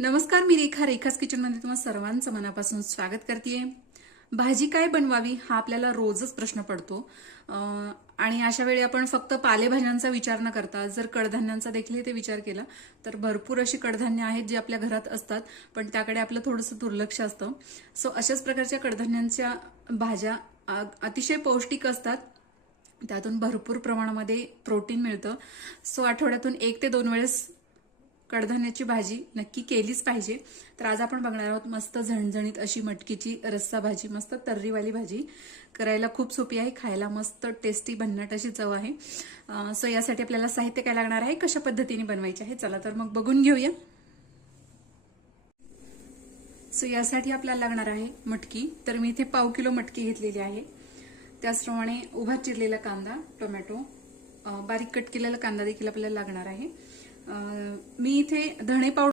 नमस्कार, मी रेखा रेखाच किचनमध्ये तुम्हाला सर्वांचं मनापासून स्वागत करतेय. भाजी काय बनवावी हा आपल्याला रोजच प्रश्न पडतो. आणि अशा वेळी आपण फक्त पालेभाज्यांचा विचार न करता जर कडधान्यांचा देखील ते विचार केला तर भरपूर अशी कडधान्य आहेत जी आपल्या घरात असतात, पण त्याकडे आपलं थोडंसं दुर्लक्ष असतं. सो अशाच प्रकारच्या कडधान्यांच्या भाज्या अतिशय पौष्टिक असतात. त्यातून भरपूर प्रमाणामध्ये प्रोटीन मिळतं. सो आठवड्यातून 1 ते 2 वेळेस कडधान्याची भाजी नक्की केलीच पाहिजे. तर आज आपण बघणार आहोत मस्त झणझणीत अशी मटकीची रस्सा भाजी, मस्त तर्रीवाली भाजी. करायला खूप सोपी आहे, खायला मस्त टेस्टी भन्नाट अशी चव आहे. सो यासाठी आपल्याला साहित्य काय लागणार आहे, कशा पद्धतीने बनवायचे आहे, चला तर मग बघून घेऊया. सो यासाठी आपल्याला लागणार आहे मटकी. तर मी इथे 1/2 किलो मटकी घेतलेली आहे. त्याचप्रमाणे उभा चिरलेला कांदा, टोमॅटो, बारीक कट केलेला कांदा देखील आपल्याला लागणार आहे. मी इथे धणे पावडर